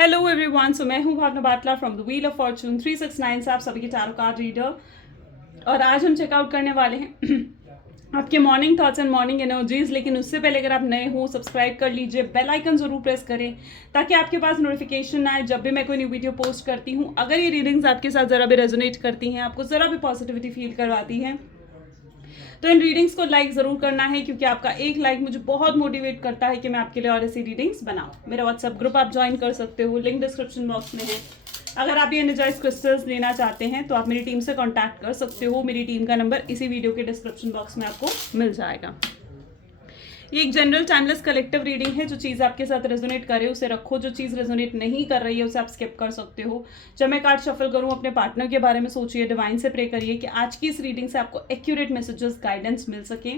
Hello everyone, so मैं हूं Bhavna Batla from the wheel of fortune 369 से आप सभी के टारो कार्ड रीडर। और आज हम चेकआउट करने वाले हैं आपके morning thoughts and morning energies. लेकिन उससे पहले अगर आप नए हो, सब्सक्राइब कर लीजिए, बेल आइकन जरूर प्रेस करें ताकि आपके पास नोटिफिकेशन आए जब भी मैं कोई न्यू वीडियो पोस्ट करती हूँ। अगर ये रीडिंग्स आपके साथ ज़रा भी रेजोनेट करती हैं, आपको ज़रा भी पॉजिटिविटी फील करवाती हैं, तो इन रीडिंग्स को लाइक ज़रूर करना है, क्योंकि आपका एक लाइक मुझे बहुत मोटिवेट करता है कि मैं आपके लिए और ऐसी रीडिंग्स बनाऊं। मेरा व्हाट्सएप ग्रुप आप ज्वाइन कर सकते हो, लिंक डिस्क्रिप्शन बॉक्स में है। अगर आप ये एनर्जाइज क्रिस्टल्स लेना चाहते हैं तो आप मेरी टीम से कांटेक्ट कर सकते हो। मेरी टीम का नंबर इसी वीडियो के डिस्क्रिप्शन बॉक्स में आपको मिल जाएगा। ये एक जनरल टाइमलेस कलेक्टिव रीडिंग है। जो चीज़ आपके साथ रेजोनेट करे उसे रखो, जो चीज़ रेजोनेट नहीं कर रही है उसे आप स्किप कर सकते हो। जब मैं कार्ड शफल करूँ, अपने पार्टनर के बारे में सोचिए, डिवाइन से प्रे करिए कि आज की इस रीडिंग से आपको एक्यूरेट मैसेजेस, गाइडेंस मिल सके।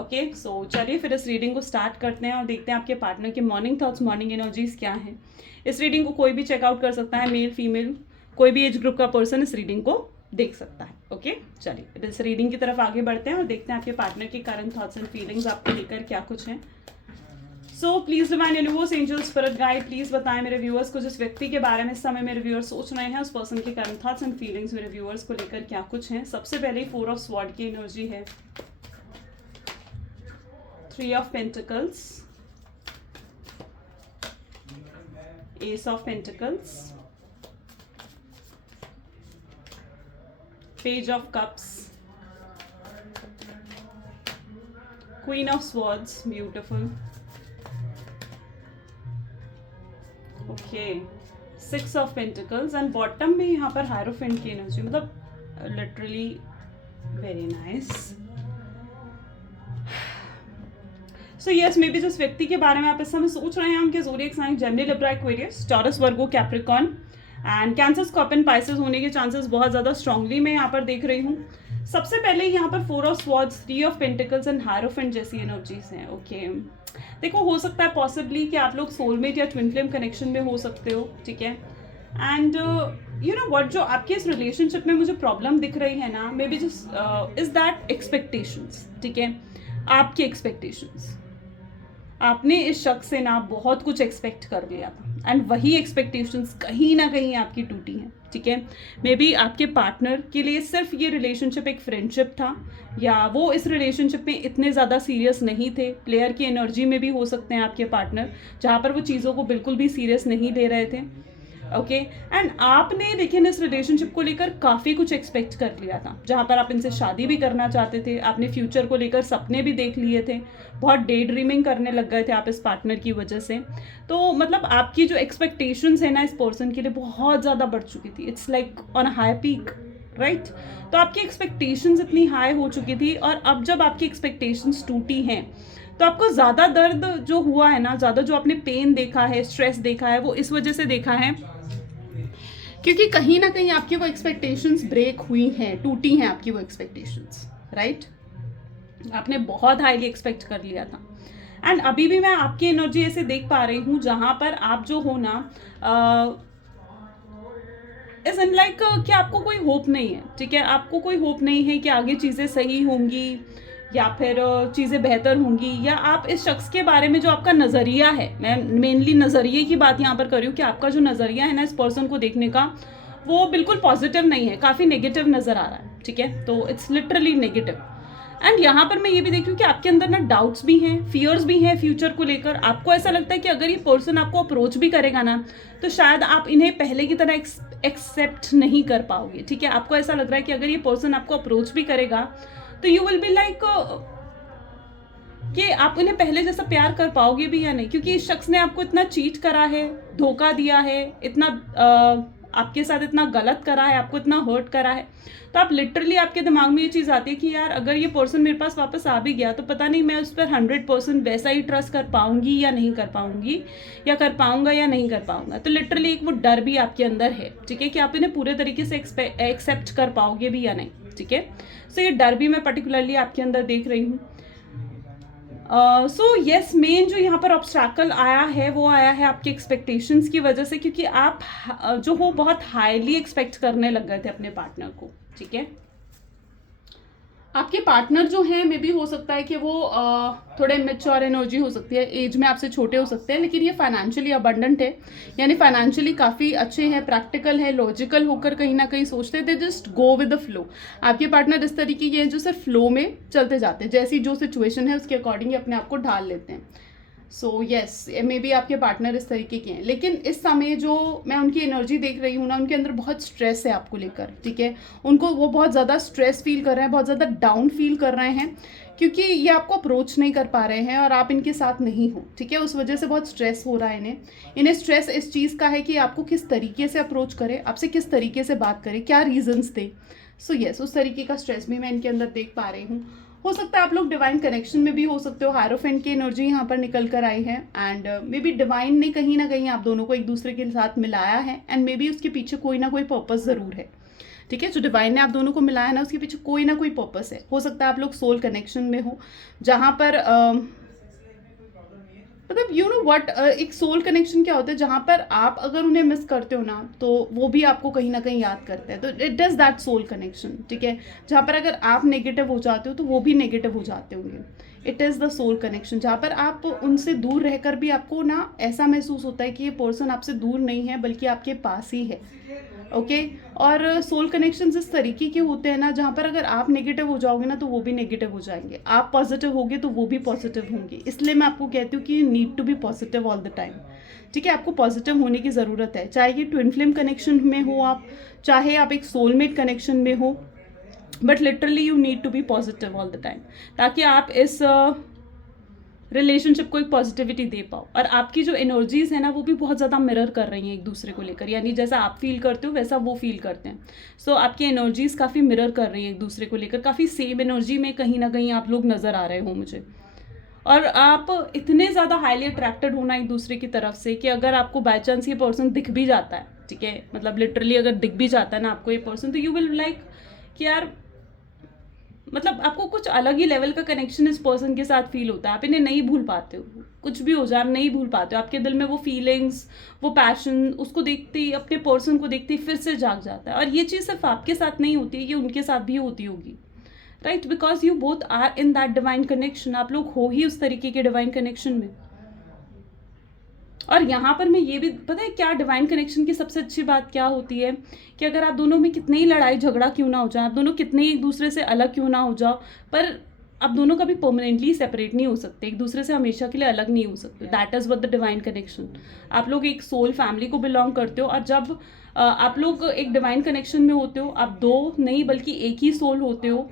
ओके, सो चलिए फिर इस रीडिंग को स्टार्ट करते हैं और देखते हैं आपके पार्टनर के मॉर्निंग थॉट्स, मॉर्निंग एनर्जीज क्या हैं। इस रीडिंग को कोई भी चेकआउट कर सकता है, मेल फीमेल, कोई भी एज ग्रुप का पर्सन इस रीडिंग को देख सकता है। ओके, चलिए इस रीडिंग की तरफ आगे बढ़ते हैं और देखते हैं आपके पार्टनर के करंट थॉट्स एंड फीलिंग्स आपको लेकर क्या कुछ हैं। सो please divine universe, angel, spirit guide, please बताएं मेरे व्यूअर्स को जिस व्यक्ति के बारे में इस समय मेरे व्यूअर्स सोच रहे हैं, उस पर्सन के करंट थॉट्स एंड फीलिंग्स मेरे व्यूअर्स को लेकर क्या कुछ हैं। सबसे पहले 4 ऑफ स्वॉर्ड की एनर्जी है, 3 of pentacles, S of pentacles, page of cups, queen of swords, beautiful. Okay, 6 of pentacles and bottom में यहाँ पर हायरोफेंट की एनर्जी, मतलब literally very nice. So yes, may be जिस व्यक्ति के बारे में आप इस समय सोच रहे हैं उनके zodiac sign Gemini, Libra, Aquarius, Taurus, Virgo, Capricorn and Cancer, Scorpion, Pisces होने के चांसेस बहुत ज़्यादा स्ट्रांगली मैं यहाँ पर देख रही हूँ। सबसे पहले यहाँ पर 4 of swords, 3 of pentacles and hierophant जैसी एनर्जीज हैं। ओके, देखो हो सकता है पॉसिबली कि आप लोग सोलमेट या ट्विन फ्लेम कनेक्शन में हो सकते हो, ठीक है। एंड यू नो व्हाट, जो आपके इस रिलेशनशिप में मुझे प्रॉब्लम दिख रही है ना, may be just is that expectations, ठीक है। आपकी एक्सपेक्टेशंस, आपने इस शख्स से ना बहुत कुछ एक्सपेक्ट कर लिया था एंड वही एक्सपेक्टेशंस कहीं ना कहीं आपकी टूटी हैं, ठीक है। मे बी आपके पार्टनर के लिए सिर्फ ये रिलेशनशिप एक फ्रेंडशिप था, या वो इस रिलेशनशिप में इतने ज़्यादा सीरियस नहीं थे। प्लेयर की एनर्जी में भी हो सकते हैं आपके पार्टनर, जहाँ पर वो चीज़ों को बिल्कुल भी सीरियस नहीं ले रहे थे। ओके, एंड आपने लेकिन इस रिलेशनशिप को लेकर काफ़ी कुछ एक्सपेक्ट कर लिया था, जहाँ पर आप इनसे शादी भी करना चाहते थे, आपने फ्यूचर को लेकर सपने भी देख लिए थे, बहुत डे ड्रीमिंग करने लग गए थे आप इस पार्टनर की वजह से। तो मतलब आपकी जो एक्सपेक्टेशंस है ना इस पर्सन के लिए बहुत ज़्यादा बढ़ चुकी थी। It's like on high peak, right. तो आपकी एक्सपेक्टेशंस इतनी हाई हो चुकी थी, और अब जब आपकी एक्सपेक्टेशंस टूटी हैं तो आपको ज़्यादा दर्द जो हुआ है ना, ज़्यादा जो आपने पेन देखा है, स्ट्रेस देखा है, वो इस वजह से देखा है क्योंकि कहीं ना कहीं आपकी वो एक्सपेक्टेशंस ब्रेक हुई हैं, टूटी हैं आपकी वो एक्सपेक्टेशंस, राइट। आपने बहुत हाईली एक्सपेक्ट कर लिया था। एंड अभी भी मैं आपकी एनर्जी ऐसे देख पा रही हूँ जहाँ पर आप जो हो ना इज इन लाइक कि आपको कोई होप नहीं है, ठीक है। आपको कोई होप नहीं है कि आगे चीज़ें सही होंगी या फिर चीज़ें बेहतर होंगी, या आप इस शख्स के बारे में जो आपका नज़रिया है, मैं मेनली नज़रिए की बात यहाँ पर कर रही हूँ कि आपका जो नज़रिया है ना इस पर्सन को देखने का, वो बिल्कुल पॉजिटिव नहीं है, काफ़ी नेगेटिव नज़र आ रहा है, ठीक है। तो इट्स लिटरली नेगेटिव। एंड यहाँ पर मैं ये भी देख रही हूँ कि आपके अंदर ना डाउट्स भी हैं, फियर्स भी हैं फ्यूचर को लेकर। आपको ऐसा लगता है कि अगर ये पर्सन आपको अप्रोच भी करेगा ना, तो शायद आप इन्हें पहले की तरह एक्सेप्ट नहीं कर पाओगे, ठीक है। आपको ऐसा लग रहा है कि अगर ये पर्सन आपको अप्रोच भी करेगा तो यू विल बी लाइक कि आप इन्हें पहले जैसा प्यार कर पाओगे भी या नहीं, क्योंकि इस शख्स ने आपको इतना चीट करा है, धोखा दिया है, इतना आपके साथ इतना गलत करा है, आपको इतना हर्ट करा है। तो आप लिटरली, आपके दिमाग में ये चीज़ आती है कि यार अगर ये पर्सन मेरे पास वापस आ भी गया तो पता नहीं मैं उस पर 100% वैसा ही ट्रस्ट कर पाऊंगी या नहीं कर पाऊंगी, या कर पाऊंगा या नहीं कर पाऊंगा। तो लिटरली एक वो डर भी आपके अंदर है, ठीक है, कि आप इन्हें पूरे तरीके से एक्सेप्ट कर पाओगे भी या नहीं, ठीक है। सो ये डर भी मैं पर्टिकुलरली आपके अंदर देख रही हूँ। सो यस, मेन जो यहाँ पर ऑब्स्टैकल आया है वो आया है आपके एक्सपेक्टेशंस की वजह से, क्योंकि आप जो हो बहुत हाईली एक्सपेक्ट करने लग गए थे अपने पार्टनर को, ठीक है। आपके पार्टनर जो हैं मे भी हो सकता है कि वो थोड़े मेच्योर एनर्जी हो सकती है, एज में आपसे छोटे हो सकते हैं, लेकिन ये फाइनेंशियली अबंडेंट है, यानी फाइनेंशियली काफ़ी अच्छे हैं, प्रैक्टिकल है, लॉजिकल होकर कहीं ना कहीं सोचते हैं, they just go with the flow. आपके पार्टनर इस तरीके के हैं जो सिर्फ फ्लो में चलते जाते हैं, जैसी जो सिचुएशन है उसके अकॉर्डिंग अपने आप को ढाल लेते हैं। सो यस, मे बी आपके पार्टनर इस तरीके के हैं, लेकिन इस समय जो मैं उनकी एनर्जी देख रही हूँ ना, उनके अंदर बहुत स्ट्रेस है आपको लेकर, ठीक है। उनको वो बहुत ज़्यादा स्ट्रेस फील कर रहे हैं, बहुत ज़्यादा डाउन फील कर रहे हैं, क्योंकि ये आपको अप्रोच नहीं कर पा रहे हैं और आप इनके साथ नहीं हो, ठीक है। उस वजह से बहुत स्ट्रेस हो रहा है इन्हें स्ट्रेस इस चीज़ का है कि आपको किस तरीके से अप्रोच करें, आपसे किस तरीके से बात करें, क्या रीजंस दे। सो यस, उस तरीके का स्ट्रेस भी मैं इनके अंदर देख पा रही हूँ। हो सकता है आप लोग डिवाइन कनेक्शन में भी हो सकते हो, हायरोफेंट की एनर्जी यहाँ पर निकल कर आई है, एंड मे बी डिवाइन ने कहीं ना कहीं आप दोनों को एक दूसरे के साथ मिलाया है, एंड मे बी उसके पीछे कोई ना कोई पर्पस ज़रूर है, ठीक है। जो डिवाइन ने आप दोनों को मिलाया ना, उसके पीछे कोई ना कोई पर्पस है। हो सकता है आप लोग सोल कनेक्शन में हो, जहाँ पर मतलब यू नो व्हाट, एक सोल कनेक्शन क्या होता है, जहाँ पर आप अगर उन्हें मिस करते हो ना, तो वो भी आपको कहीं ना कहीं याद करते हैं, तो it is that soul connection, ठीक है। जहाँ पर अगर आप नेगेटिव हो जाते हो तो वो भी नेगेटिव हो जाते होंगे। It is the soul connection, जहाँ पर आप उनसे दूर रहकर भी आपको ना ऐसा महसूस होता है कि ये पर्सन आपसे दूर नहीं है बल्कि आपके पास ही है, ओके। और सोल कनेक्शंस इस तरीके के होते हैं ना, जहाँ पर अगर आप नेगेटिव हो जाओगे ना तो वो भी नेगेटिव हो जाएंगे, आप पॉजिटिव होगे तो वो भी पॉजिटिव होंगे। इसलिए मैं आपको कहती हूँ कि you need to be positive all the time, ठीक है। आपको पॉजिटिव होने की ज़रूरत है, चाहे ये ट्विन फ्लेम कनेक्शन में हो आप, चाहे आप एक सोलमेट कनेक्शन में हो, but literally you need to be positive all the time, ताकि आप इस रिलेशनशिप को एक पॉजिटिविटी दे पाओ। और आपकी जो एनर्जीज है ना, वो भी बहुत ज़्यादा मिरर कर रही हैं एक दूसरे को लेकर, यानी जैसा आप फील करते हो वैसा वो फील करते हैं। सो आपकी एनर्जीज काफ़ी मिरर कर रही हैं एक दूसरे को लेकर, काफ़ी सेम एनर्जी में कहीं ना कहीं आप लोग नज़र आ रहे हो मुझे। और आप इतने ज़्यादा हाईली अट्रैक्टेड होना एक दूसरे की तरफ से कि अगर आपको बाई चांस ये पर्सन दिख भी जाता है, ठीक है, मतलब लिटरली अगर दिख भी जाता है ना आपको ये पर्सन, तो यू विल लाइक कि यार, मतलब आपको कुछ अलग ही लेवल का कनेक्शन इस पर्सन के साथ फील होता है। आप इन्हें नहीं भूल पाते हो, कुछ भी हो जाए आप नहीं भूल पाते हो। आपके दिल में वो फीलिंग्स, वो पैशन, उसको देखते ही, अपने पर्सन को देखते ही फिर से जाग जाता है। और ये चीज़ सिर्फ आपके साथ नहीं होती है, ये उनके साथ भी होती होगी, right, because you both are in that divine connection. आप लोग हो ही उस तरीके के डिवाइन कनेक्शन में। और यहाँ पर मैं ये भी, पता है क्या डिवाइन कनेक्शन की सबसे अच्छी बात क्या होती है, कि अगर आप दोनों में कितने ही लड़ाई झगड़ा क्यों ना हो जाए, आप दोनों कितने ही एक दूसरे से अलग क्यों ना हो जाओ, पर आप दोनों कभी परमानेंटली सेपरेट नहीं हो सकते, एक दूसरे से हमेशा के लिए अलग नहीं हो सकते। That is what the divine connection. आप लोग एक सोल फैमिली को बिलोंग करते हो, और जब आप लोग एक डिवाइन कनेक्शन में होते हो, आप दो नहीं बल्कि एक ही सोल होते हो,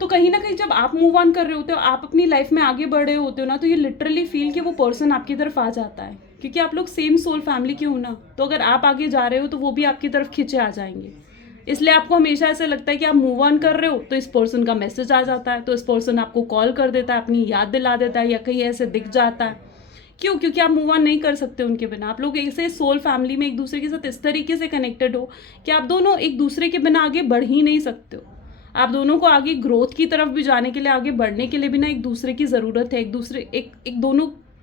तो कहीं ना कहीं जब आप मूव ऑन कर रहे होते हो, आप अपनी लाइफ में आगे बढ़ रहे होते हो ना, तो ये लिटरली फील कि वो पर्सन आपकी तरफ आ जाता है, क्योंकि आप लोग सेम सोल फैमिली के हो ना। तो अगर आप आगे जा रहे हो तो वो भी आपकी तरफ खींचे आ जाएंगे। इसलिए आपको हमेशा ऐसा लगता है कि आप मूव ऑन कर रहे हो तो इस पर्सन का मैसेज आ जाता है, तो इस पर्सन आपको कॉल कर देता है, अपनी याद दिला देता है, या कहीं ऐसे दिख जाता है। क्यों? क्योंकि आप मूव ऑन नहीं कर सकते उनके बिना। आप लोग ऐसे सोल फैमिली में एक दूसरे के साथ इस तरीके से कनेक्टेड हो कि आप दोनों एक दूसरे के बिना आगे बढ़ ही नहीं सकते हो। आप दोनों को आगे ग्रोथ की तरफ भी जाने के लिए, आगे बढ़ने के लिए भी ना एक दूसरे की ज़रूरत है,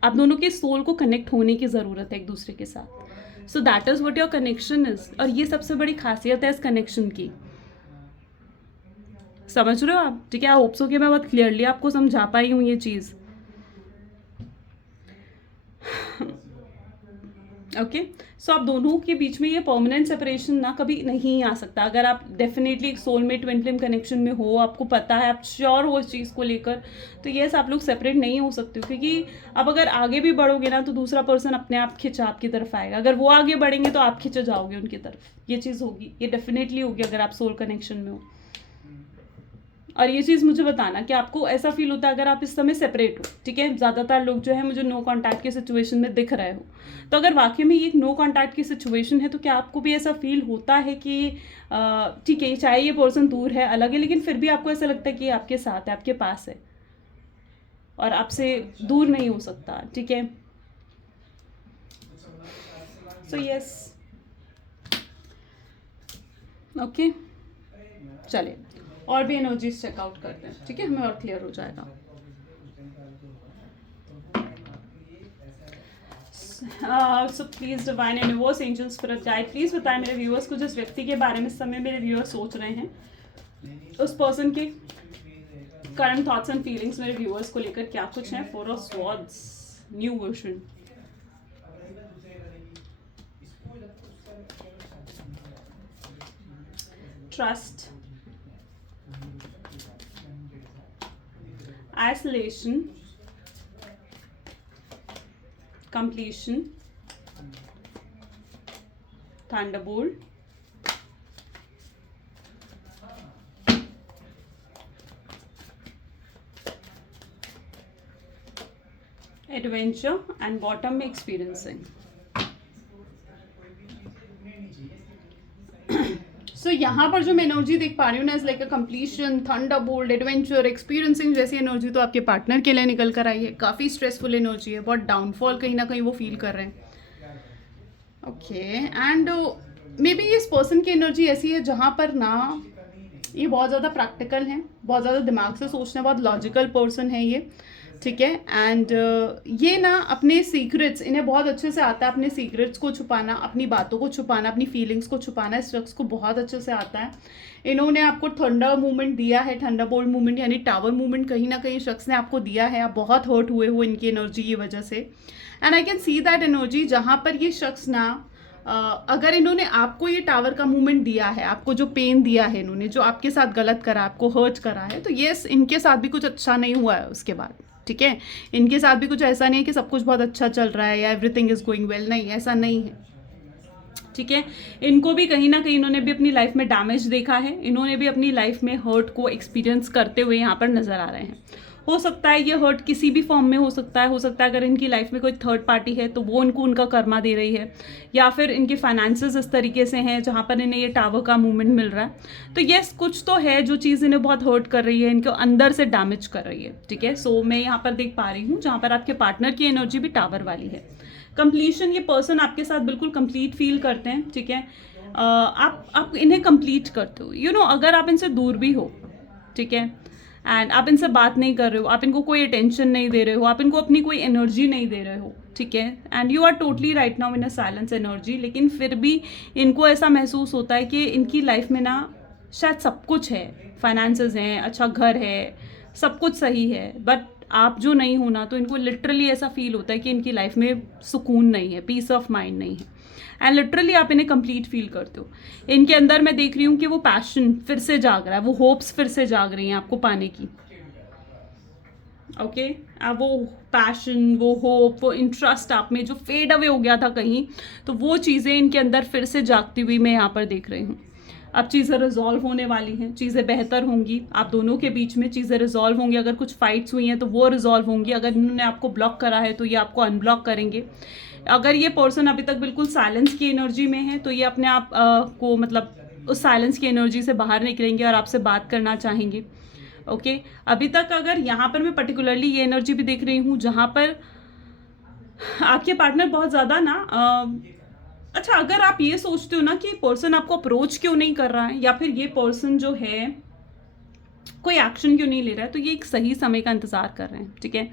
आप दोनों के सोल को कनेक्ट होने की ज़रूरत है एक दूसरे के साथ। So that is what your connection is, और ये सबसे बड़ी खासियत है इस कनेक्शन की। समझ रहे हो आप? ठीक है, आई होप सो कि मैं बहुत क्लियरली आपको समझा पाई हूँ ये चीज़। ओके, सो आप दोनों के बीच में ये परमानेंट सेपरेशन ना कभी नहीं आ सकता। अगर आप डेफिनेटली एक सोलमेट ट्विन फ्लेम कनेक्शन में हो, आपको पता है, आप श्योर हो इस चीज़ को लेकर, तो यस आप लोग सेपरेट नहीं हो सकते हो, क्योंकि अब अगर आगे भी बढ़ोगे ना तो दूसरा पर्सन अपने आप खिंचा आपकी तरफ आएगा। अगर वो आगे बढ़ेंगे तो आप खिंचे जाओगे उनकी तरफ। ये चीज़ होगी, ये डेफिनेटली होगी अगर आप सोल कनेक्शन में हो। और ये चीज़ मुझे बताना कि आपको ऐसा फील होता है अगर आप इस समय सेपरेट हो, ठीक है। ज़्यादातर लोग जो है मुझे नो कॉन्टैक्ट की सिचुएशन में दिख रहे हो, तो अगर वाकई में ये एक नो कॉन्टैक्ट की सिचुएशन है, तो क्या आपको भी ऐसा फील होता है कि ठीक है, चाहे ये पर्सन दूर है, अलग है, लेकिन फिर भी आपको ऐसा लगता है कि आपके साथ है, आपके पास है और आपसे दूर नहीं हो सकता, ठीक है। सो यस, ओके, चलिए और भी एनर्जीज चेकआउट करते हैं, ठीक है, हमें और क्लियर हो जाएगा। So please divine universe, angel spirit guide, please बताएं मेरे व्यूअर्स को, जिस व्यक्ति के बारे में इस समय मेरे व्यूअर्स सोच रहे हैं, उस पर्सन के करंट थॉट्स एंड फीलिंग्स मेरे व्यूअर्स को लेकर क्या कुछ है. 4 of swords, new version. Trust, isolation, completion, thunderbolt, adventure and bottom में experiencing. सो यहाँ पर जो मैं एनर्जी देख पा रही हूँ ना, is like a completion, Thunderbolt, adventure, experiencing जैसी एनर्जी तो आपके पार्टनर के लिए निकल कर आई है. काफ़ी स्ट्रेसफुल एनर्जी है, बहुत डाउनफॉल कहीं ना कहीं वो फील कर रहे हैं. ओके, एंड मे बी इस पर्सन की एनर्जी ऐसी है जहाँ पर ना ये बहुत ज़्यादा प्रैक्टिकल है, बहुत ज़्यादा दिमाग से सोचने, बहुत लॉजिकल पर्सन है ये. ठीक है, एंड ये ना अपने सीक्रेट्स, इन्हें बहुत अच्छे से आता है अपने सीक्रेट्स को छुपाना, अपनी बातों को छुपाना, अपनी फीलिंग्स को छुपाना. इस शख्स को बहुत अच्छे से आता है. इन्होंने आपको थंडर मूवमेंट दिया है, थंडरबोल्ट मूवमेंट यानी टावर मूवमेंट कहीं ना कहीं शख्स ने आपको दिया है. आप बहुत हर्ट हुए हो इनकी एनर्जी की वजह से. And I can see that energy जहाँ पर ये शख्स ना अगर इन्होंने आपको ये टावर का मूवमेंट दिया है, आपको जो पेन दिया है, इन्होंने जो आपके साथ गलत करा, आपको हर्ट करा है, तो येस इनके साथ भी कुछ अच्छा नहीं हुआ है उसके बाद. ठीक है, इनके साथ भी कुछ ऐसा नहीं है कि सब कुछ बहुत अच्छा चल रहा है या एवरीथिंग इज गोइंग वेल. नहीं, ऐसा नहीं है. ठीक है, इनको भी कहीं ना कहीं इन्होंने भी अपनी लाइफ में डैमेज देखा है, इन्होंने भी अपनी लाइफ में हर्ट को एक्सपीरियंस करते हुए यहाँ पर नजर आ रहे हैं. हो सकता है ये हर्ट किसी भी फॉर्म में हो सकता है. अगर इनकी लाइफ में कोई थर्ड पार्टी है तो वो इनको उनका कर्मा दे रही है, या फिर इनके फाइनेंसेस इस तरीके से हैं जहाँ पर इन्हें ये टावर का मूवमेंट मिल रहा है. तो येस, कुछ तो है जो चीज़ इन्हें बहुत हर्ट कर रही है, इनको अंदर से डैमेज कर रही है. ठीक है, सो मैं यहाँ पर देख पा रही हूँ जहाँ पर आपके पार्टनर की एनर्जी भी टावर वाली है. कंप्लीशन, ये पर्सन आपके साथ बिल्कुल कंप्लीट फील करते हैं. ठीक है, आप इन्हें कंप्लीट करते हो. यू नो, अगर आप इनसे दूर भी हो, ठीक है, एंड आप इनसे बात नहीं कर रहे हो, आप इनको कोई अटेंशन नहीं दे रहे हो, आप इनको अपनी कोई एनर्जी नहीं दे रहे हो. ठीक है, and you are totally right now in a silence energy. लेकिन फिर भी इनको ऐसा महसूस होता है कि इनकी लाइफ में ना शायद सब कुछ है, फाइनेंसेस हैं, अच्छा घर है, सब कुछ सही है, बट आप जो नहीं हो ना, तो इनको लिटरली ऐसा फील होता है कि इनकी लाइफ में सुकून नहीं है, पीस ऑफ माइंड नहीं है. एंड लिटरली आप इन्हें कंप्लीट फील करते हो. इनके अंदर मैं देख रही हूँ कि वो पैशन फिर से जाग रहा है, वो होप्स फिर से जाग रही हैं आपको पाने की. ओके, वो पैशन, वो होप, वो इंटरेस्ट आप में जो फेड अवे हो गया था कहीं, तो वो चीज़ें इनके अंदर फिर से जागती हुई मैं यहाँ पर देख रही हूँ. अब चीज़ें रिजॉल्व होने वाली हैं, चीज़ें बेहतर होंगी, आप दोनों के बीच में चीज़ें रिजॉल्व होंगी. अगर कुछ फाइट्स हुई हैं तो वो रिजॉल्व होंगी. अगर इन्होंने आपको ब्लॉक करा है तो ये आपको अनब्लॉक करेंगे. अगर ये पर्सन अभी तक बिल्कुल साइलेंस की एनर्जी में है तो ये अपने आप को मतलब उस साइलेंस की एनर्जी से बाहर निकलेंगे और आपसे बात करना चाहेंगे. ओके, अभी तक अगर यहाँ पर मैं पर्टिकुलरली ये एनर्जी भी देख रही हूँ जहाँ पर आपके पार्टनर बहुत ज़्यादा ना अच्छा, अगर आप ये सोचते हो ना कि पर्सन आपको अप्रोच क्यों नहीं कर रहा है, या फिर ये पर्सन जो है कोई एक्शन क्यों नहीं ले रहा है, तो ये एक सही समय का इंतजार कर रहे हैं. ठीक है,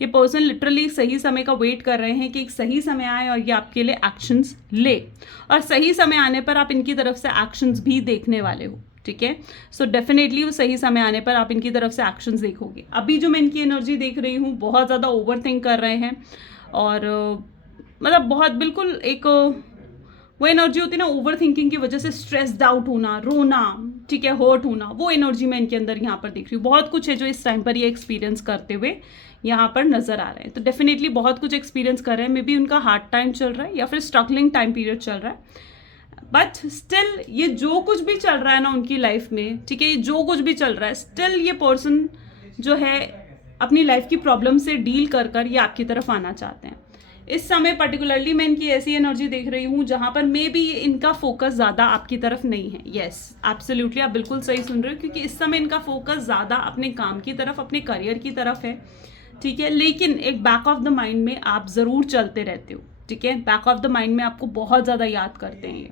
ये पर्सन लिटरली सही समय का वेट कर रहे हैं कि एक सही समय आए और ये आपके लिए एक्शंस ले, और सही समय आने पर आप इनकी तरफ से एक्शंस भी देखने वाले हो. ठीक है, सो डेफिनेटली वो सही समय आने पर आप इनकी तरफ से एक्शंस देखोगे. अभी जो मैं इनकी एनर्जी देख रही हूँ, बहुत ज़्यादा ओवर थिंक कर रहे हैं, और मतलब बहुत बिल्कुल एक वो एनर्जी होती है ना, ओवर थिंकिंग की वजह से स्ट्रेस्ड आउट होना, रोना, ठीक है, हर्ट होना, वो एनर्जी मैं इनके अंदर यहाँ पर देख रही हूँ. बहुत कुछ है जो इस टाइम पर ये एक्सपीरियंस करते हुए यहाँ पर नजर आ रहे हैं. तो डेफिनेटली बहुत कुछ एक्सपीरियंस कर रहे हैं. मे बी उनका हार्ड टाइम चल रहा है या फिर स्ट्रगलिंग टाइम पीरियड चल रहा है, बट स्टिल ये जो कुछ भी चल रहा है ना उनकी लाइफ में, ठीक है, ये जो कुछ भी चल रहा है, स्टिल ये पर्सन जो है अपनी लाइफ की प्रॉब्लम से डील कर कर ये आपकी तरफ आना चाहते हैं. इस समय पर्टिकुलरली मैं इनकी ऐसी एनर्जी देख रही हूँ जहाँ पर मे बी इनका फोकस ज़्यादा आपकी तरफ नहीं है. येस, एब्सोल्युटली, आप बिल्कुल सही सुन रहे हो, क्योंकि इस समय इनका फोकस ज़्यादा अपने काम की तरफ, अपने करियर की तरफ है. ठीक है, लेकिन एक बैक ऑफ द माइंड में आप ज़रूर चलते रहते हो. ठीक है, बैक ऑफ द माइंड में आपको बहुत ज़्यादा याद करते हैं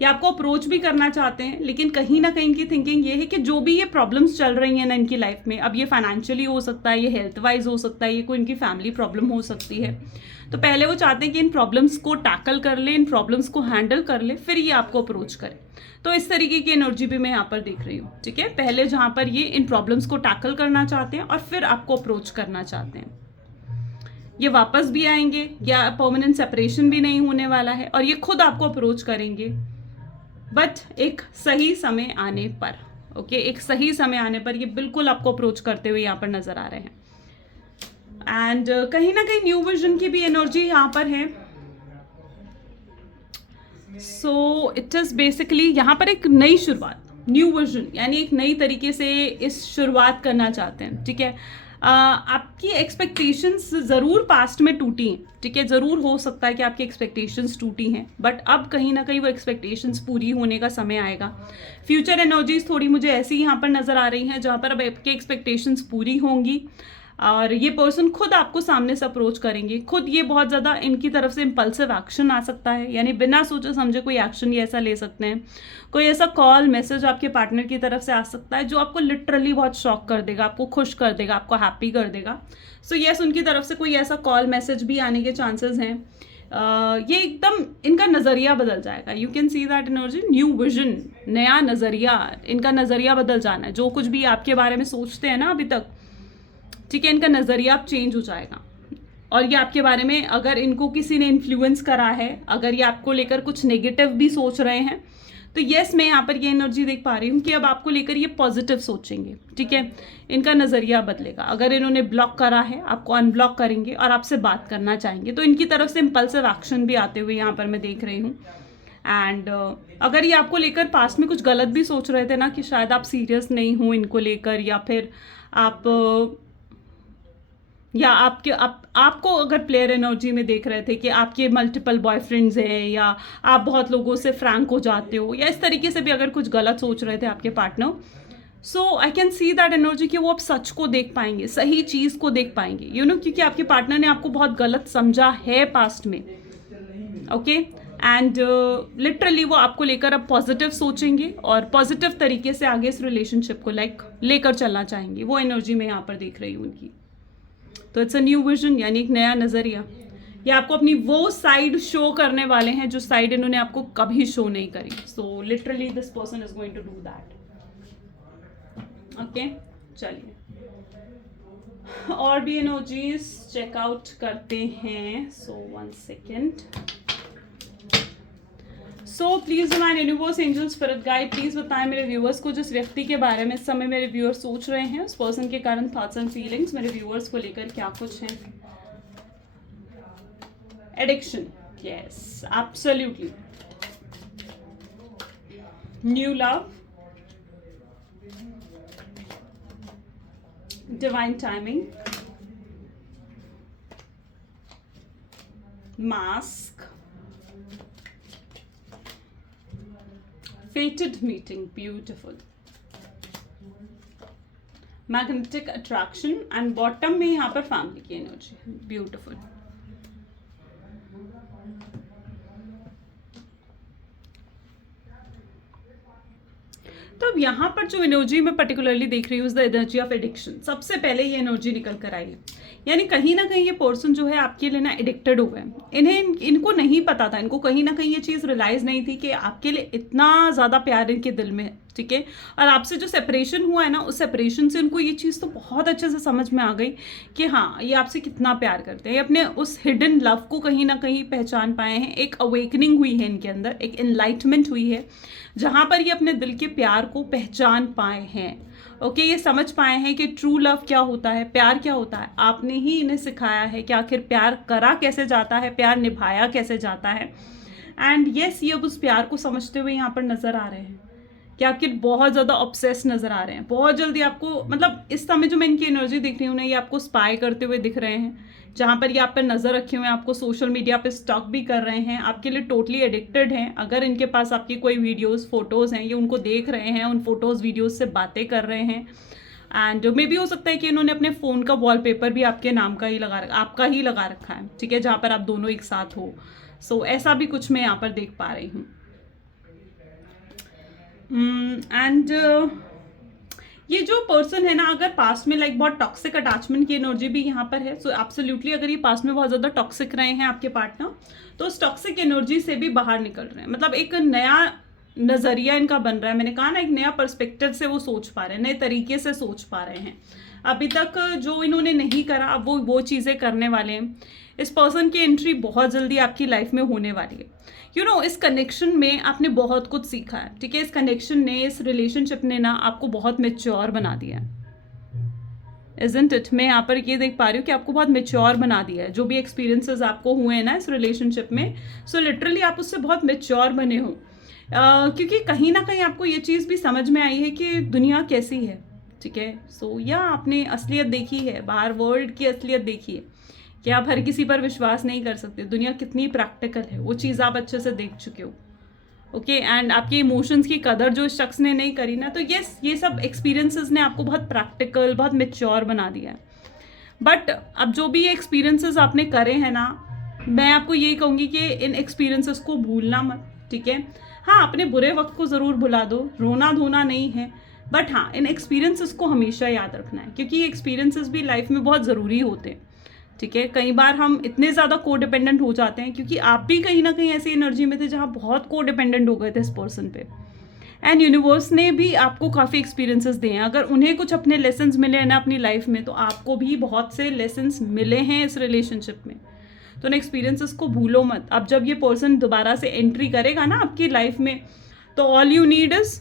ये आपको अप्रोच भी करना चाहते हैं, लेकिन कहीं ना कहीं इनकी थिंकिंग ये है कि जो भी ये प्रॉब्लम्स चल रही हैं ना इनकी लाइफ में, अब ये फाइनेंशियली हो सकता है, ये हेल्थ वाइज हो सकता है, ये कोई इनकी फैमिली प्रॉब्लम हो सकती है, तो पहले वो चाहते हैं कि इन प्रॉब्लम्स को टैकल कर ले, इन प्रॉब्लम्स को हैंडल कर ले, फिर ये आपको अप्रोच करें। तो इस तरीके की एनर्जी भी मैं यहाँ पर देख रही हूँ, ठीक है। पहले जहाँ पर ये इन प्रॉब्लम्स को टैकल करना चाहते हैं और फिर आपको अप्रोच करना चाहते हैं। ये वापस भी आएंगे, या परमानेंट सेपरेशन भी नहीं होने वाला है, और ये खुद आपको अप्रोच करेंगे, बट एक सही समय आने पर। ओके, एक सही समय आने पर ये बिल्कुल आपको अप्रोच करते हुए यहाँ पर नजर आ रहे हैं। एंड कहीं ना कहीं न्यू विजन की भी एनर्जी यहाँ पर है। सो इट इज बेसिकली यहाँ पर एक नई शुरुआत, न्यू विजन यानी एक नई तरीके से इस शुरुआत करना चाहते हैं, ठीक है। आपकी एक्सपेक्टेशंस ज़रूर पास्ट में टूटी हैं, ठीक है, ज़रूर हो सकता है कि आपकी एक्सपेक्टेशंस टूटी हैं, बट अब कहीं ना कहीं वो एक्सपेक्टेशंस पूरी होने का समय आएगा। फ्यूचर एनर्जीज थोड़ी मुझे ऐसी यहाँ पर नज़र आ रही हैं जहाँ पर अब आपकी एक्सपेक्टेशंस पूरी होंगी, और ये पर्सन खुद आपको सामने से अप्रोच करेंगे। खुद ये बहुत ज़्यादा इनकी तरफ से इम्पल्सिव एक्शन आ सकता है, यानी बिना सोचे समझे कोई एक्शन ये ऐसा ले सकते हैं। कोई ऐसा कॉल मैसेज आपके पार्टनर की तरफ से आ सकता है जो आपको लिटरली बहुत शॉक कर देगा, आपको खुश कर देगा, आपको हैप्पी कर देगा। सो यस, उनकी तरफ से कोई ऐसा कॉल मैसेज भी आने के चांसेस हैं। ये एकदम इनका नज़रिया बदल जाएगा। You can see that energy, new vision, नया नज़रिया, इनका नज़रिया बदल जाना है। जो कुछ भी आपके बारे में सोचते हैं ना अभी तक, ठीक है, इनका नज़रिया अब चेंज हो जाएगा। और ये आपके बारे में, अगर इनको किसी ने इन्फ्लुएंस करा है, अगर ये आपको लेकर कुछ नेगेटिव भी सोच रहे हैं, तो यस, मैं यहाँ पर ये एनर्जी देख पा रही हूँ कि अब आपको लेकर ये पॉजिटिव सोचेंगे, ठीक है। इनका नज़रिया बदलेगा। अगर इन्होंने ब्लॉक करा है, आपको अनब्लॉक करेंगे और आपसे बात करना चाहेंगे, तो इनकी तरफ से इम्पल्सिव एक्शन भी आते हुए यहाँ पर मैं देख रही हूँ। एंड अगर ये आपको लेकर पास्ट में कुछ गलत भी सोच रहे थे ना, कि शायद आप सीरियस नहीं हो इनको लेकर, या फिर आप या आपको अगर प्लेयर एनर्जी में देख रहे थे कि आपके मल्टीपल बॉयफ्रेंड्स हैं, या आप बहुत लोगों से फ्रैंक हो जाते हो, या इस तरीके से भी अगर कुछ गलत सोच रहे थे आपके partner, so I can see that energy कि वो अब सच को देख पाएंगे, सही चीज़ को देख पाएंगे, यू नो, क्योंकि आपके पार्टनर ने आपको बहुत गलत समझा है पास्ट में। ओके, एंड लिटरली वो आपको लेकर अब पॉजिटिव सोचेंगे और पॉजिटिव तरीके से आगे इस रिलेशनशिप को लेकर चलना चाहेंगे। वो एनर्जी मैं यहाँ पर देख रही हूँ उनकी। तो इट्स अ न्यू विजन, यानी एक नया नज़रिया। ये आपको अपनी वो साइड शो करने वाले हैं जो साइड इन्होंने आपको कभी शो नहीं करी। So literally this person is going to do that. Okay, चलिए और भी एनर्जीज चेकआउट करते हैं। So 1 second. So please divine universe, angel, spirit guide, please बताएं मेरे व्यूअर्स को, जिस व्यक्ति के बारे में इस समय मेरे व्यूअर्स सोच रहे हैं, उस पर्सन के कारण थॉट्स एंड फीलिंग्स मेरे व्यूअर्स को लेकर क्या कुछ हैं। Addiction, yes, absolutely. New love, divine timing, mask, fated meeting, beautiful, magnetic attraction, and bottom में यहाँ पर family की energy, beautiful। तो अब यहाँ पर जो एनर्जी मैं पर्टिकुलरली देख रही हूँ is the energy of addiction. सबसे पहले ये एनर्जी निकल कर आई है, यानी कहीं ना कहीं ये पर्सन जो है आपके लिए ना एडिक्टेड हो गए। इनको नहीं पता था, इनको कहीं ना कहीं ये चीज़ रियलाइज नहीं थी कि आपके लिए इतना ज़्यादा प्यार इनके दिल में है, ठीक है। और आपसे जो सेपरेशन हुआ है ना, उस सेपरेशन से इनको ये चीज़ तो बहुत अच्छे से समझ में आ गई कि हाँ, ये आपसे कितना प्यार करते हैं। ये अपने उस हिडन लव को कहीं ना कहीं पहचान पाए हैं। एक अवेकनिंग हुई है इनके अंदर, एक एनलाइटमेंट हुई है, जहाँ पर ये अपने दिल के प्यार को पहचान पाए हैं। ओके, ये समझ पाए हैं कि ट्रू लव क्या होता है, प्यार क्या होता है। आपने ही इन्हें सिखाया है कि आखिर प्यार करा कैसे जाता है, प्यार निभाया कैसे जाता है। एंड यस, ये अब उस प्यार को समझते हुए यहाँ पर नजर आ रहे हैं कि आपके बहुत ज़्यादा ऑब्सेस नजर आ रहे हैं। बहुत जल्दी आपको, मतलब इस समय जो मैं इनकी एनर्जी दिख रही हूँ ना, ये आपको स्पाई करते हुए दिख रहे हैं, जहाँ पर ये आप पर नज़र रखे हुए हैं, आपको सोशल मीडिया पे स्टॉक भी कर रहे हैं, आपके लिए टोटली एडिक्टेड हैं। अगर इनके पास आपकी कोई वीडियोस फोटोज़ हैं, ये उनको देख रहे हैं, उन फोटोज़ वीडियोस से बातें कर रहे हैं। एंड मे भी हो सकता है कि इन्होंने अपने फ़ोन का वॉलपेपर भी आपके नाम का ही आपका ही लगा रखा है, ठीक है, जहाँ पर आप दोनों एक साथ हो। सो ऐसा भी कुछ मैं यहाँ पर देख पा रही हूँ। एंड ये जो पर्सन है ना, अगर पास्ट में लाइक बहुत टॉक्सिक अटैचमेंट की एनर्जी भी यहाँ पर है, सो एब्सोल्युटली अगर ये पास्ट में बहुत ज़्यादा टॉक्सिक रहे हैं आपके पार्टनर, तो उस टॉक्सिक एनर्जी से भी बाहर निकल रहे हैं। मतलब एक नया नज़रिया इनका बन रहा है। मैंने कहा ना, एक नया पर्सपेक्टिव से वो सोच पा रहे हैं, नए तरीके से सोच पा रहे हैं। अभी तक जो इन्होंने नहीं करा, अब वो चीज़ें करने वाले हैं। इस पर्सन की एंट्री बहुत जल्दी आपकी लाइफ में होने वाली है। इस कनेक्शन में आपने बहुत कुछ सीखा है, ठीक है। इस कनेक्शन ने, इस रिलेशनशिप ने ना आपको बहुत मेच्योर बना दिया है, इजंट इट। मैं यहाँ पर ये देख पा रही हूँ कि आपको बहुत मेच्योर बना दिया है। जो भी एक्सपीरियंसेस आपको हुए हैं ना इस रिलेशनशिप में, सो लिटरली आप उससे बहुत मेच्योर बने हो। क्योंकि कहीं ना कहीं आपको ये चीज़ भी समझ में आई है कि दुनिया कैसी है, ठीक है। सो या आपने असलियत देखी है, बाहर वर्ल्ड की असलियत देखी है कि आप हर किसी पर विश्वास नहीं कर सकते। दुनिया कितनी प्रैक्टिकल है, वो चीज़ आप अच्छे से देख चुके हो, ओके। एंड आपके इमोशंस की कदर जो इस शख्स ने नहीं करी ना, तो यस, ये सब एक्सपीरियंसेस ने आपको बहुत प्रैक्टिकल, बहुत मेच्योर बना दिया है। बट अब जो भी ये एक्सपीरियंसेस आपने करे हैं ना, मैं आपको यही कहूँगी कि इन एक्सपीरियंसेस को भूलना मत, ठीक है। हाँ, अपने बुरे वक्त को ज़रूर भुला दो, रोना धोना नहीं है, बट हाँ, इन एक्सपीरियंसेस को हमेशा याद रखना है, क्योंकि ये एक्सपीरियंसेस भी लाइफ में बहुत ज़रूरी होते हैं, ठीक है। कई बार हम इतने ज़्यादा को डिपेंडेंट हो जाते हैं, क्योंकि आप भी कहीं ना कहीं ऐसी एनर्जी में थे जहाँ बहुत को डिपेंडेंट हो गए थे इस पर्सन पे। एंड यूनिवर्स ने भी आपको काफ़ी एक्सपीरियंसेस दिए हैं। अगर उन्हें कुछ अपने लेसन्स मिले हैं ना अपनी लाइफ में, तो आपको भी बहुत से लेसन्स मिले हैं इस रिलेशनशिप में। तो उन एक्सपीरियंसेस को भूलो मत। अब जब ये पर्सन दोबारा से एंट्री करेगा ना आपकी लाइफ में, तो ऑल यू नीड इज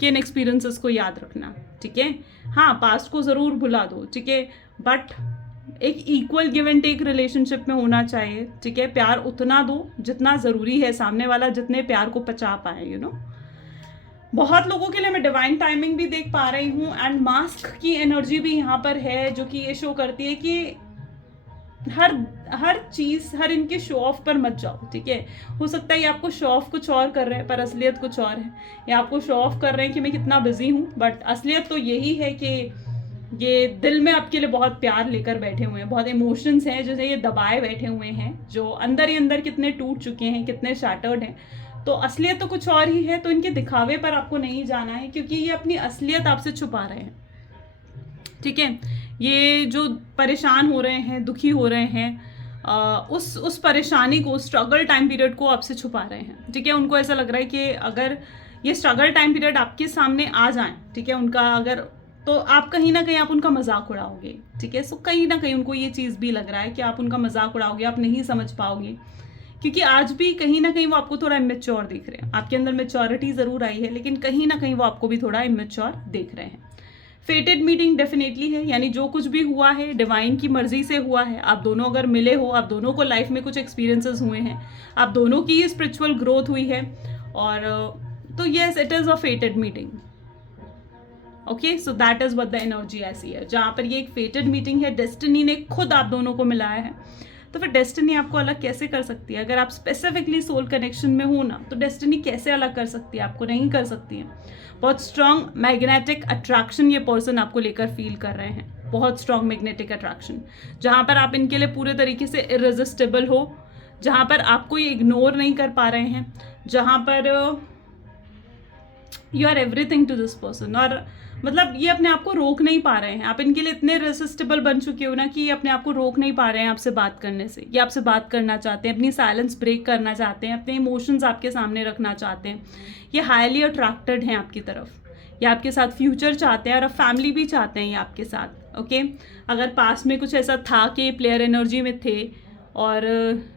कि इन एक्सपीरियंसेस को याद रखना, ठीक है। हाँ, पास्ट को ज़रूर भुला दो, ठीक है, बट एक equal give and take relationship में होना चाहिए, ठीक है। प्यार उतना दो जितना ज़रूरी है, सामने वाला जितने प्यार को पचा पाए, बहुत लोगों के लिए मैं डिवाइन टाइमिंग भी देख पा रही हूँ, एंड मास्क की एनर्जी भी यहाँ पर है, जो कि ये शो करती है कि हर चीज़, हर इनके शो ऑफ पर मत जाओ, ठीक है। हो सकता है ये आपको शो ऑफ कुछ और कर रहे हैं, पर असलियत कुछ और है। ये आपको शो ऑफ कर रहे हैं कि मैं कितना बिजी हूँ, बट असलियत तो यही है कि ये दिल में आपके लिए बहुत प्यार लेकर बैठे हुए हैं, बहुत इमोशंस हैं जैसे ये दबाए बैठे हुए हैं, जो अंदर ही अंदर कितने टूट चुके हैं, कितने शैटर्ड हैं। तो असलियत तो कुछ और ही है, तो इनके दिखावे पर आपको नहीं जाना है, क्योंकि ये अपनी असलियत आपसे छुपा रहे हैं, ठीक है। ये जो परेशान हो रहे हैं, दुखी हो रहे हैं, उस परेशानी को, स्ट्रगल टाइम पीरियड को आपसे छुपा रहे हैं, ठीक है। उनको ऐसा लग रहा है कि अगर ये स्ट्रगल टाइम पीरियड आपके सामने आ जाए, ठीक है, उनका अगर, तो आप कहीं ना कहीं आप उनका मजाक उड़ाओगे, ठीक है। सो कहीं ना कहीं उनको ये चीज़ भी लग रहा है कि आप उनका मजाक उड़ाओगे, आप नहीं समझ पाओगे, क्योंकि आज भी कहीं ना कहीं वो आपको थोड़ा इमेच्योर दिख रहे हैं। आपके अंदर मेच्योरिटी ज़रूर आई है, लेकिन कहीं ना कहीं वो आपको भी थोड़ा इमेच्योर देख रहे हैं। फेटेड मीटिंग डेफिनेटली है, यानी जो कुछ भी हुआ है डिवाइन की मर्जी से हुआ है। आप दोनों अगर मिले हो, आप दोनों को लाइफ में कुछ एक्सपीरियंसेस हुए हैं, आप दोनों की स्पिरिचुअल ग्रोथ हुई है, और तो yes, it is a फेटेड meeting, okay. So that is what the energy ऐसी है, जहाँ पर ये एक फेटेड मीटिंग है, डेस्टिनी ने खुद आप दोनों को मिलाया है। तो फिर डेस्टिनी आपको अलग कैसे कर सकती है? अगर आप स्पेसिफिकली सोल कनेक्शन में हो ना, तो डेस्टिनी कैसे अलग कर सकती है? आपको नहीं कर सकती है। बहुत स्ट्रांग मैग्नेटिक अट्रैक्शन ये पर्सन आपको लेकर फील कर रहे हैं, बहुत स्ट्रांग मैग्नेटिक अट्रैक्शन, जहाँ पर आप इनके लिए पूरे तरीके से इरेजिस्टिबल हो, जहाँ पर आपको ये इग्नोर नहीं कर पा रहे हैं, जहाँ पर you are everything to this person, और मतलब ये अपने आप को रोक नहीं पा रहे हैं। आप इनके लिए इतने रेसिस्टेबल बन चुके हो ना कि ये अपने आप को रोक नहीं पा रहे हैं आपसे बात करने से। ये आपसे बात करना चाहते हैं, अपनी साइलेंस ब्रेक करना चाहते हैं, अपने इमोशंस आपके सामने रखना चाहते हैं। ये हाईली अट्रैक्टेड हैं आपकी तरफ, ये आपके साथ फ्यूचर चाहते हैं, और अब फैमिली भी चाहते हैं ये आपके साथ, ओके। अगर पास में कुछ ऐसा था कि प्लेयर एनर्जी में थे और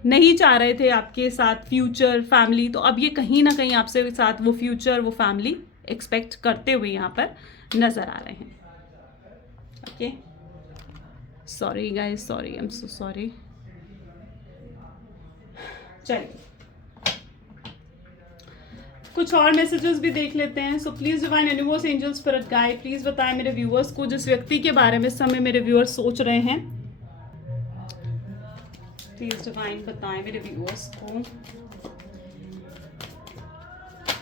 नहीं चाह रहे थे आपके साथ फ्यूचर फैमिली, तो अब ये कहीं ना कहीं आपसे साथ वो फ्यूचर, वो फैमिली एक्सपेक्ट करते हुए यहाँ पर नज़र आ रहे हैं, okay. Sorry guys, sorry, I am so sorry. चलिए कुछ और मैसेजेस भी देख लेते हैं। So please divine universe, angel, spirit guide, please बताएं मेरे व्यूअर्स को, जिस व्यक्ति के बारे में इस समय मेरे व्यूअर्स सोच रहे हैं, प्लीज़ डिवाइन बताएं मेरे व्यूअर्स को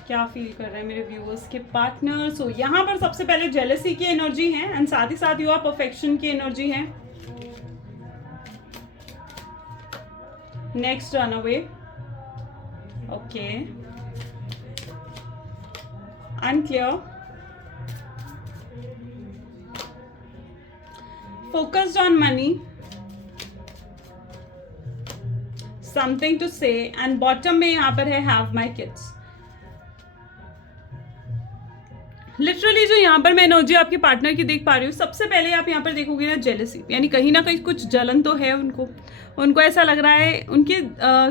क्या फील कर रहे हैं मेरे व्यूअर्स के पार्टनर। सो यहाँ पर सबसे पहले जेलसी की एनर्जी है, एंड साथ ही साथ यू आर परफेक्शन की एनर्जी है। Next run away, okay. unclear, focused on money, something to say, and bottom में यहाँ पर है have my kids. लिटरली जो यहाँ पर मैं एनर्जी आपके पार्टनर की देख पा रही हूँ, सबसे पहले आप यहाँ पर देखोगे ना जेलसी, यानी कहीं ना कहीं कुछ जलन तो है उनको ऐसा लग रहा है उनके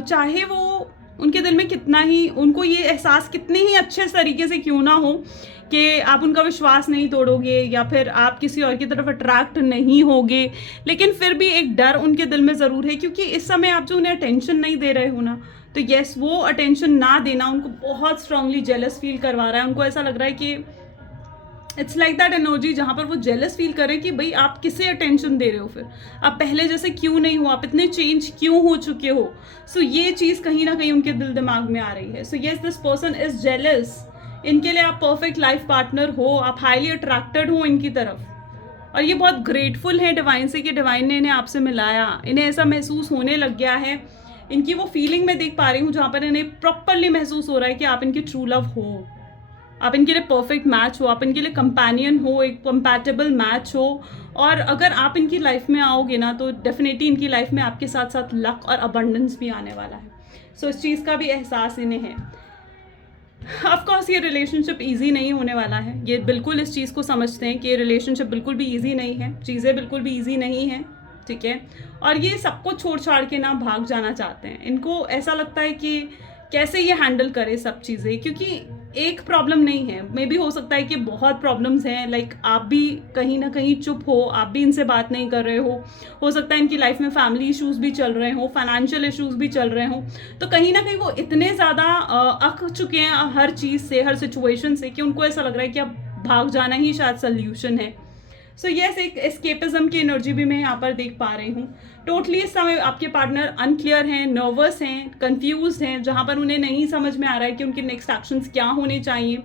चाहे वो उनके दिल में कितना ही उनको ये एहसास कितने ही अच्छे तरीके से क्यों ना हो कि आप उनका विश्वास नहीं तोड़ोगे या फिर आप किसी और की तरफ अट्रैक्ट नहीं होगे, लेकिन फिर भी एक डर उनके दिल में ज़रूर है, क्योंकि इस समय आप जो उन्हें अटेंशन नहीं दे रहे हो ना, तो येस वो अटेंशन ना देना उनको बहुत स्ट्रांगली जेलस फील करवा रहा है। उनको ऐसा लग रहा है कि इट्स लाइक दैट एनर्जी जहाँ पर वो जेलस फील करें कि भाई आप किसे अटेंशन दे रहे हो, फिर आप पहले जैसे क्यों नहीं हो, आप इतने चेंज क्यों हो चुके हो। सो ये चीज़ कहीं ना कहीं उनके दिल दिमाग में आ रही है। So yes this person is jealous, इनके लिए आप परफेक्ट लाइफ पार्टनर हो, आप हाईली अट्रैक्टेड हो इनकी तरफ, और ये बहुत ग्रेटफुल है डिवाइन से कि डिवाइन ने इन्हें आपसे मिलाया। इन्हें ऐसा महसूस होने लग गया है, इनकी वो फीलिंग मैं देख पा रही हूँ जहाँ पर इन्हें प्रॉपरली महसूस हो रहा है कि आप इनकी ट्रू लव हो, आप इनके लिए परफेक्ट मैच हो, आप इनके लिए कंपेनियन हो, एक कंपैटिबल मैच हो। और अगर आप इनकी लाइफ में आओगे ना तो डेफिनेटली इनकी लाइफ में आपके साथ साथ लक और अबंडेंस भी आने वाला है। सो इस चीज़ का भी एहसास इन्हें है। ऑफकोर्स ये रिलेशनशिप ईजी नहीं होने वाला है, ये बिल्कुल इस चीज़ को समझते हैं कि ये रिलेशनशिप बिल्कुल भी ईजी नहीं है, चीज़ें बिल्कुल भी ईजी नहीं हैं, ठीक है। और ये सबको छोड़ छाड़ के ना भाग जाना चाहते हैं। इनको ऐसा लगता है कि कैसे ये हैंडल करे सब चीज़ें, क्योंकि एक प्रॉब्लम नहीं है, मे भी हो सकता है कि बहुत प्रॉब्लम्स हैं, लाइक आप भी कहीं ना कहीं चुप हो, आप भी इनसे बात नहीं कर रहे हो सकता है इनकी लाइफ में फैमिली इश्यूज भी चल रहे हो, फाइनेंशियल इश्यूज भी चल रहे हो। तो कहीं ना कहीं वो इतने ज़्यादा अक चुके हैं हर चीज़ से, हर सिचुएशन से, कि उनको ऐसा लग रहा है कि अब भाग जाना ही शायद सोल्यूशन है। सो येस एक एस्केपिज्म की एनर्जी भी मैं यहाँ पर देख पा रही हूँ। टोटली इस समय आपके पार्टनर अनक्लियर हैं, नर्वस हैं, कंफ्यूज हैं, जहाँ पर उन्हें नहीं समझ में आ रहा है कि उनके नेक्स्ट एक्शंस क्या होने चाहिए।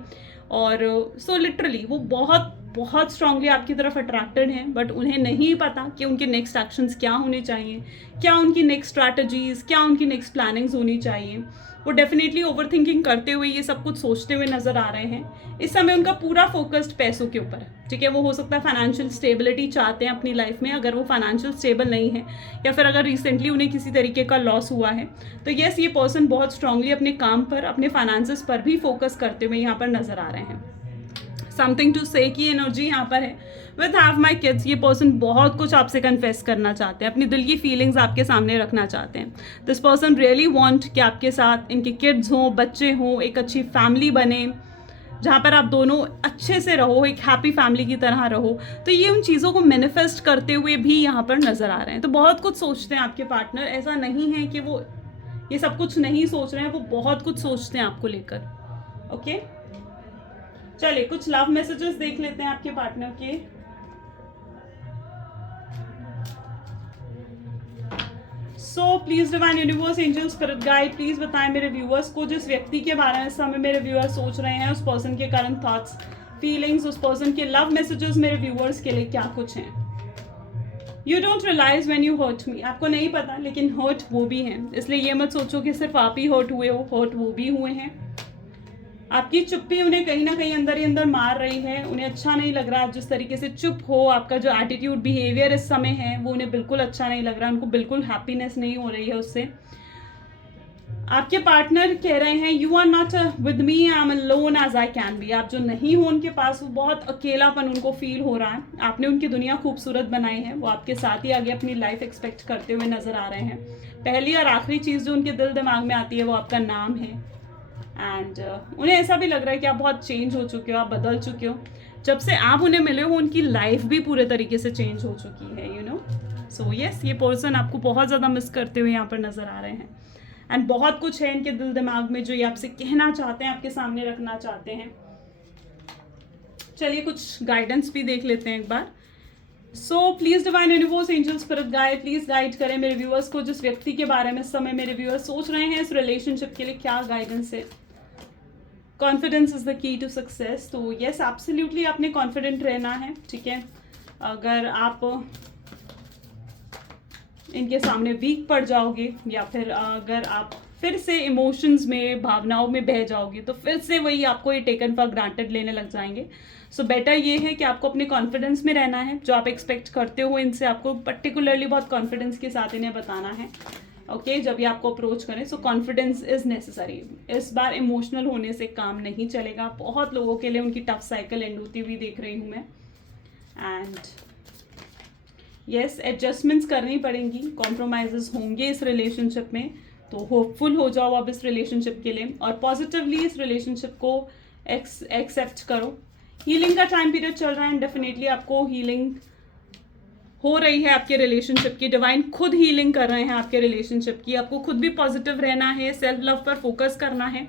और सो लिटरली वो बहुत बहुत स्ट्रांगली आपकी तरफ अट्रैक्टेड हैं, बट उन्हें नहीं पता कि उनके नेक्स्ट एक्शंस क्या होने चाहिए, क्या उनकी नेक्स्ट स्ट्रैटेजीज, क्या उनकी नेक्स्ट प्लानिंग्स होनी चाहिए। वो डेफिनेटली ओवरथिंकिंग करते हुए ये सब कुछ सोचते हुए नजर आ रहे हैं। इस समय उनका पूरा फोकस्ड पैसों के ऊपर है, ठीक है। वो हो सकता है फाइनेंशियल स्टेबिलिटी चाहते हैं अपनी लाइफ में, अगर वो फाइनेंशियल स्टेबल नहीं है या फिर अगर रिसेंटली उन्हें किसी तरीके का लॉस हुआ है, तो येस ये पर्सन बहुत स्ट्रांगली अपने काम पर, अपने फाइनेंसेस पर भी फोकस करते हुए यहाँ पर नजर आ रहे हैं। समथिंग टू से की एनर्जी यहाँ पर है। विद हैव माई किड्स, ये पर्सन बहुत कुछ आपसे कन्फेस करना चाहते हैं, अपनी दिल की फीलिंग्स आपके सामने रखना चाहते हैं। दिस पर्सन रियली वांट कि आपके साथ इनके किड्स हों, बच्चे हों, एक अच्छी फैमिली बने जहाँ पर आप दोनों अच्छे से रहो, एक हैप्पी फैमिली की तरह रहो। तो ये उन चीज़ों को मैनिफेस्ट करते हुए भी यहाँ पर नज़र आ रहे हैं। तो बहुत कुछ सोचते हैं आपके पार्टनर, ऐसा नहीं है कि वो ये सब कुछ नहीं सोच रहे हैं, वो बहुत कुछ सोचते हैं आपको लेकर। ओके चलिए कुछ लव मैसेजेस देख लेते हैं आपके पार्टनर के। सो please divine universe, angel, spirit guide, please बताएं मेरे व्यूअर्स को जिस व्यक्ति के बारे में इस समय मेरे व्यूअर्स सोच रहे हैं, उस पर्सन के करंट थॉट्स, फीलिंग्स, उस पर्सन के लव मैसेजेस मेरे व्यूअर्स के लिए क्या कुछ हैं। You don't realise when you hurt me, आपको नहीं पता लेकिन हर्ट वो भी हैं, इसलिए ये मत सोचो कि सिर्फ आप ही हर्ट हुए हो, हर्ट वो भी हुए हैं। आपकी चुप्पी उन्हें कहीं ना कहीं अंदर ही अंदर मार रही है, उन्हें अच्छा नहीं लग रहा आप जिस तरीके से चुप हो, आपका जो एटीट्यूड, बिहेवियर इस समय है वो उन्हें बिल्कुल अच्छा नहीं लग रहा, उनको बिल्कुल हैप्पीनेस नहीं हो रही है उससे। आपके पार्टनर कह रहे हैं you are not with me, I am alone as I can be. आप जो नहीं हो उनके पास, वो बहुत अकेलापन उनको फील हो रहा है। आपने उनकी दुनिया खूबसूरत बनाई है, वो आपके साथ ही आगे अपनी लाइफ एक्सपेक्ट करते हुए नजर आ रहे हैं। पहली और आखिरी चीज़ जो उनके दिल दिमाग में आती है वो आपका नाम है। एंड उन्हें ऐसा भी लग रहा है कि आप बहुत चेंज हो चुके हो, आप बदल चुके हो। जब से आप उन्हें मिले हो उनकी लाइफ भी पूरे तरीके से चेंज हो चुकी है, यू नो। सो यस ये पर्सन आपको बहुत ज़्यादा मिस करते हुए यहाँ पर नज़र आ रहे हैं। एंड बहुत कुछ है इनके दिल दिमाग में जो ये आपसे कहना चाहते हैं, आपके सामने रखना चाहते हैं। चलिए कुछ गाइडेंस भी देख लेते हैं एक बार। So please divine universe, angel, spirit guide, please guide करें मेरे व्यूअर्स को जिस व्यक्ति के बारे में इस समय मेरे व्यूअर्स सोच रहे हैं, इस रिलेशनशिप के लिए क्या गाइडेंस है। Confidence is the key to success. तो यस एब्सोल्युटली आपने कॉन्फिडेंट रहना है, ठीक है। अगर आप इनके सामने वीक पड़ जाओगे या फिर अगर आप फिर से इमोशंस में, भावनाओं में बह जाओगे, तो फिर से वही आपको ये टेकन फॉर ग्रांटेड लेने लग जाएंगे. सो बेटर ये है कि आपको अपने कॉन्फिडेंस में रहना है. जो आप एक्सपेक्ट करते हो इनसे, आपको पर्टिकुलरली बहुत कॉन्फिडेंस के साथ इन्हें बताना है. ओके जब ये आपको अप्रोच करें. सो कॉन्फिडेंस इज नेसेसरी. इस बार इमोशनल होने से काम नहीं चलेगा. बहुत लोगों के लिए उनकी टफ साइकिल एंड होती हुई देख रही हूँ मैं. एंड यस, एडजस्टमेंट्स करनी पड़ेंगी, कॉम्प्रोमाइजेस होंगे इस रिलेशनशिप में. तो होपफुल हो जाओ आप इस रिलेशनशिप के लिए और पॉजिटिवली इस रिलेशनशिप को एक्सेप्ट करो. हीलिंग का टाइम पीरियड चल रहा है एंड डेफिनेटली आपको हीलिंग हो रही है आपके रिलेशनशिप की. डिवाइन खुद हीलिंग कर रहे हैं आपके रिलेशनशिप की. आपको खुद भी पॉजिटिव रहना है, सेल्फ लव पर फोकस करना है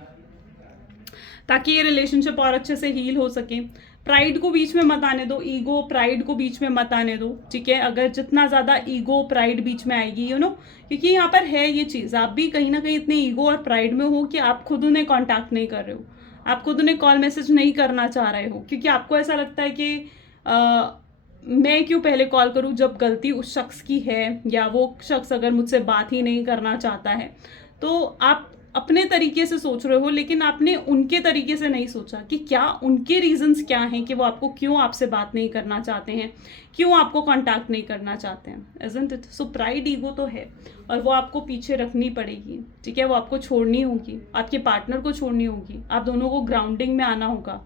ताकि ये रिलेशनशिप और अच्छे से हील हो सके. प्राइड को बीच में मत आने दो, ईगो प्राइड को बीच में मत आने दो. ठीक है, अगर जितना ज़्यादा ईगो प्राइड बीच में आएगी क्योंकि यहाँ पर है ये चीज़, आप भी कहीं ना कहीं इतने ईगो और प्राइड में हो कि आप खुद उन्हें कॉन्टैक्ट नहीं कर रहे हो, आप खुद उन्हें कॉल मैसेज नहीं करना चाह रहे हो, क्योंकि आपको ऐसा लगता है कि मैं क्यों पहले कॉल करूं जब गलती उस शख्स की है, या वो शख्स अगर मुझसे बात ही नहीं करना चाहता है. तो आप अपने तरीके से सोच रहे हो, लेकिन आपने उनके तरीके से नहीं सोचा कि क्या उनके रीजंस क्या हैं कि वो आपको क्यों आपसे बात नहीं करना चाहते हैं, क्यों आपको कांटेक्ट नहीं करना चाहते हैं. Isn't it? So pride ego तो है और वो आपको पीछे रखनी पड़ेगी. ठीक है, वो आपको छोड़नी होगी, आपके पार्टनर को छोड़नी होगी. आप दोनों को ग्राउंडिंग में आना होगा.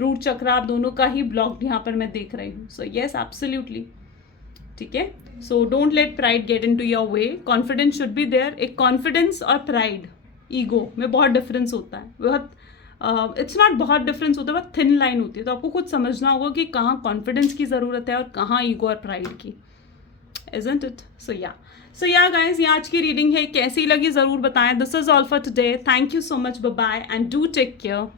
रूट चक्र आप दोनों का ही ब्लॉक्ड यहाँ पर मैं देख रही हूँ. So yes, absolutely. ठीक है, so don't let pride get in to your way. Confidence should be there. एक कॉन्फिडेंस और प्राइड, ईगो में बहुत डिफरेंस होता है. बहुत इट्स नॉट बहुत डिफरेंस होता है, बहुत थिन लाइन होती है. तो आपको खुद समझना होगा कि कहाँ कॉन्फिडेंस की ज़रूरत है और कहाँ ईगो और प्राइड की. Isn't it? So yeah guys, ये आज की रीडिंग है. कैसी लगी ज़रूर बताएं. This is all for today. Thank you so much. Bye bye and do take care.